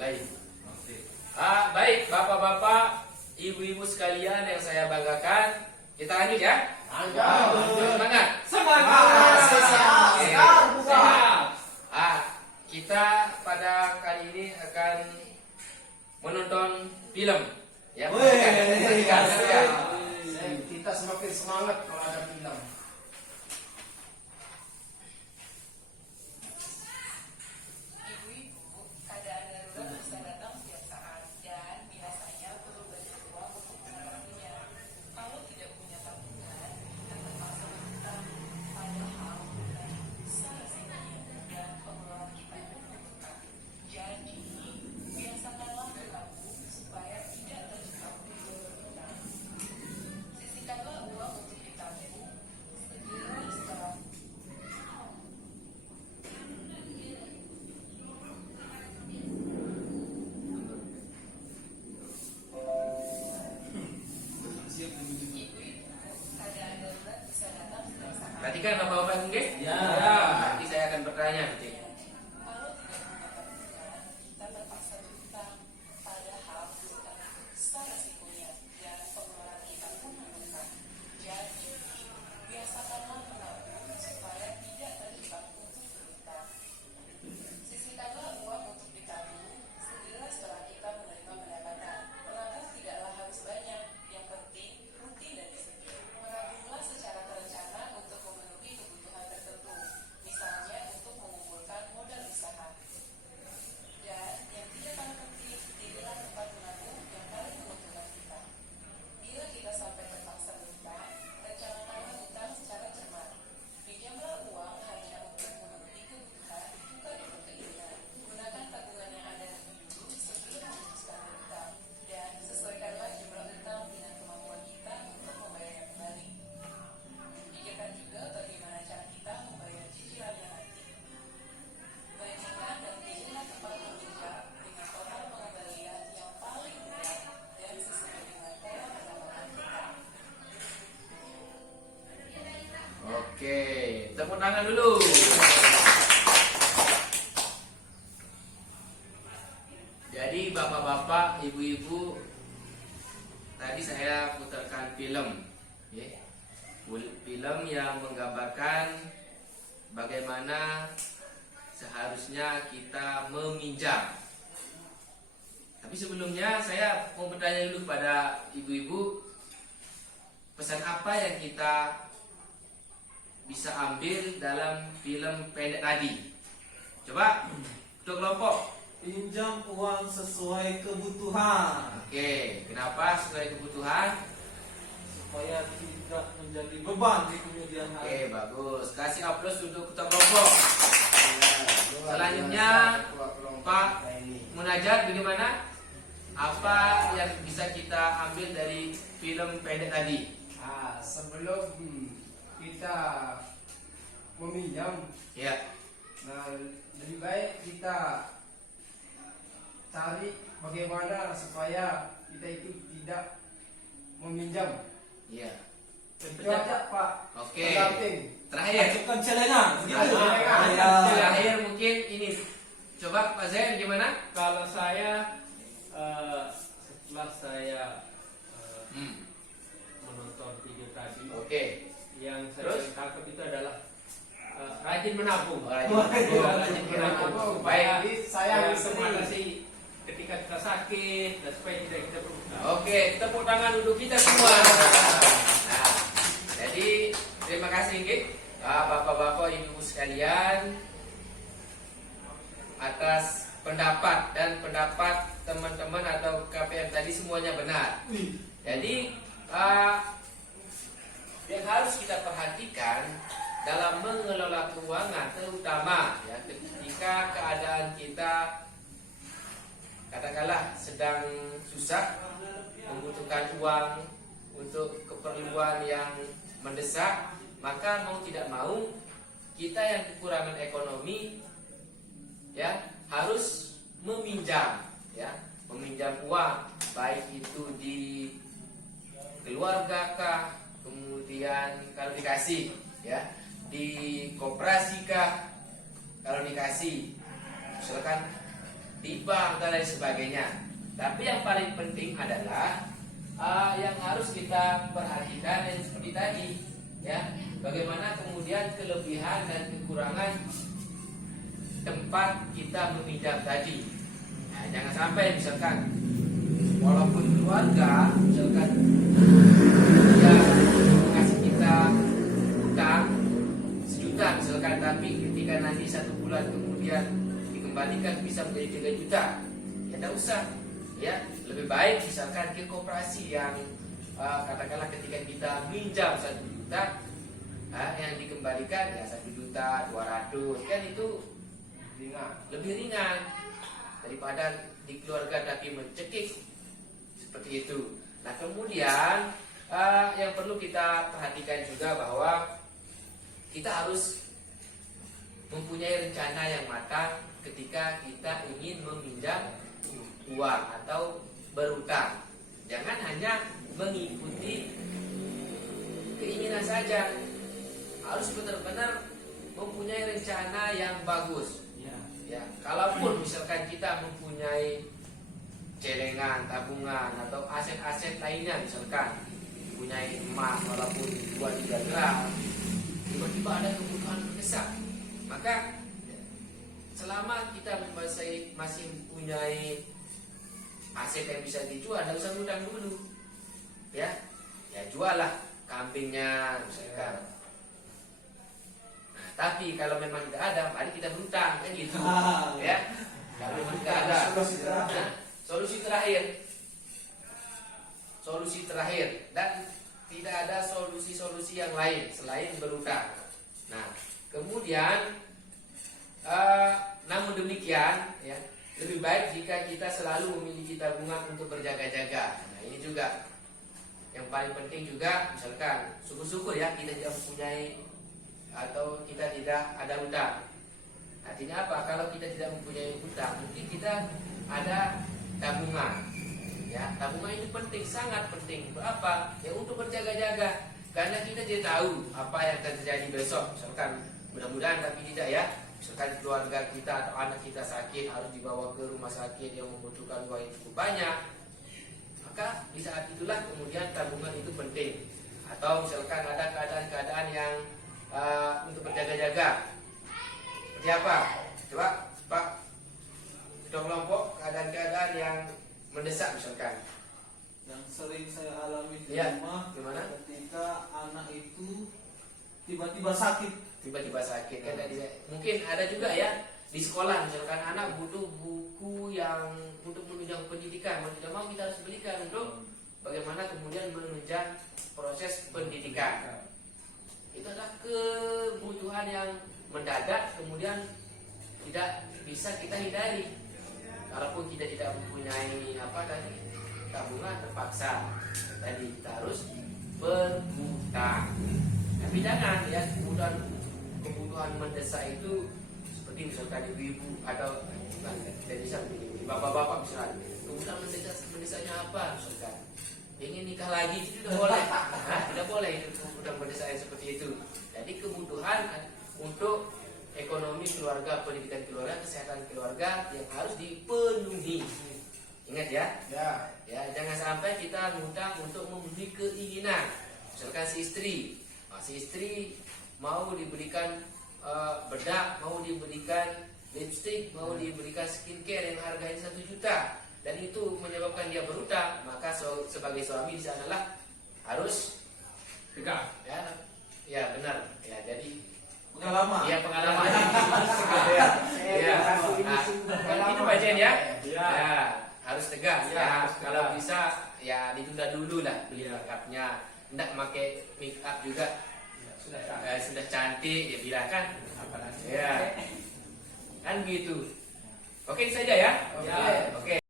Baik. Baik, bapak-bapak, ibu-ibu sekalian yang saya banggakan, kita lanjut ya. Semangat. Kita pada kali ini akan menonton film. Ya. Kita semakin semangat kalau ada film. Perhatikan bapak-bapak mungkin? Ya. Nanti saya akan bertanya nanti. Oke, tepuk tangan dulu. Jadi bapak-bapak, ibu-ibu, tadi saya putarkan film, ya. Film yang menggambarkan bagaimana seharusnya kita meminjam. Tapi sebelumnya saya mau bertanya dulu kepada ibu-ibu, pesan apa yang kita bisa ambil dalam film pendek tadi? Coba untuk kelompok. Pinjam uang sesuai kebutuhan. Oke, kenapa sesuai kebutuhan? Supaya tidak menjadi beban di kemudian Oke, hari. bagus. Kasih aplaus untuk ketua kelompok. Selanjutnya Pak Munajat, bagaimana? Apa yang bisa kita ambil dari film pendek tadi? Sebelum kita meminjam, Ya, nah lebih baik kita cari bagaimana supaya kita itu tidak meminjam. ya. Cuaca Pak, Oke. pendamping. Terakhir. Masukkan celengan. Begitu. Terakhir mungkin ini. Coba Pak Zain gimana? Kalau saya setelah saya menonton video tadi, Oke. yang Terus? saya tangkap itu adalah rajin menabung. Rajin menabung. Baik. Jadi saya mengatasi ketika kita sakit dan supaya tidak kita berhutang. Oke, tepuk tangan untuk kita semua. Nah, jadi terima kasih Nggih, bapak-bapak, ibu-ibu sekalian, atas pendapat dan pendapat teman-teman atau KPM tadi semuanya benar. Jadi yang harus kita perhatikan dalam mengelola keuangan, terutama ya ketika keadaan kita katakanlah sedang susah, membutuhkan uang untuk keperluan yang mendesak, maka mau tidak mau kita yang kekurangan ekonomi ya harus meminjam, ya meminjam uang, baik itu di keluarga kah, kemudian kalau dikasih ya di koperasi kah, kalau dikasih misalkan di bank dan lain sebagainya. Tapi yang paling penting adalah yang harus kita perhatikan yang seperti tadi, ya, bagaimana kemudian kelebihan dan kekurangan tempat kita meminjam tadi. Nah, jangan sampai misalkan walaupun keluarga misalkan dia kasih kita utang 1 juta misalkan, tapi ketika nanti 1 bulan kemudian dikembalikan bisa menjadi 3 juta, ya tidak usah, ya lebih baik misalkan ke koperasi yang katakanlah ketika kita minjam 1 juta, yang dikembalikan ya 1.200.000 kan, itu lebih ringan daripada di keluarga tapi mencekik seperti itu. Nah kemudian yang perlu kita perhatikan juga bahwa kita harus mempunyai rencana yang matang ketika kita ingin meminjam uang atau berutang. Jangan hanya mengikuti keinginan saja, harus benar-benar mempunyai rencana yang bagus. Ya, kalaupun misalkan kita mempunyai celengan, tabungan atau aset-aset lainnya, misalkan mempunyai emas walaupun 2-3 gram, tiba-tiba ada kebutuhan mendesak, maka selama kita masih mempunyai aset yang bisa dijual, tidak usah ngutang dulu, ya jual lah kambingnya misalkan. Tapi kalau memang tidak ada, mari kita berutang, kan gitu. Ya. Kalau memang tidak ada. Solusi terakhir dan tidak ada solusi-solusi yang lain selain berutang. Nah, kemudian namun demikian, ya, lebih baik jika kita selalu memiliki tabungan untuk berjaga-jaga. Nah, ini juga yang paling penting juga, misalkan syukur-syukur ya kita tidak mempunyai atau kita tidak ada hutang. Artinya apa? Kalau kita tidak mempunyai hutang, mungkin kita ada tabungan. Ya, tabungan itu penting, sangat penting. Berapa? Ya untuk berjaga-jaga. Karena kita tidak tahu apa yang akan terjadi besok. Misalkan mudah-mudahan tapi tidak ya. Misalkan keluarga kita atau anak kita sakit, harus dibawa ke rumah sakit yang membutuhkan uang yang cukup banyak. Maka di saat itulah kemudian tabungan itu penting. Atau misalkan ada keadaan-keadaan yang untuk berjaga-jaga. Seperti apa? Coba Pak, kita kelompok keadaan-keadaan yang mendesak misalkan. Yang sering saya alami di Ya, rumah, gimana? ketika anak itu tiba-tiba sakit. Kan mungkin ada juga ya di sekolah, misalkan anak butuh buku yang untuk menunjang pendidikan, mau tidak mau kita harus belikan untuk bagaimana kemudian menunjang proses pendidikan. Itu adalah kebutuhan yang mendadak, kemudian tidak bisa kita hindari. Kalaupun kita tidak mempunyai tabungan, terpaksa tadi kita harus berhutang. Tapi jangan ya, kebutuhan mendesak itu seperti misalkan ibu-ibu atau tidak bisa bapak-bapak misalnya, kebutuhan mendesaknya apa misalkan ingin nikah lagi, itu tidak boleh. Tidak boleh itu kebutuhan mendesak seperti itu. Jadi kebutuhan untuk ekonomi keluarga, pendidikan keluarga, kesehatan keluarga yang harus dipenuhi. Ingat ya, ya jangan sampai kita ngutang untuk memenuhi keinginan. Misalkan si istri mau diberikan bedak, mau diberikan lipstick, mau diberikan skincare yang harganya 1 juta. Dan itu menyebabkan dia berutang, maka sebagai suami di sanalah harus Tegak. ya benar ya, jadi Pengalaman. ya pengalaman itu bagian ya, harus tegas ya, kalau bisa ya ditunda dulu lah beli make upnya, tidak pakai make up juga sudah cantik ya biarkan ya kan gitu. Oke saja ya. Oke.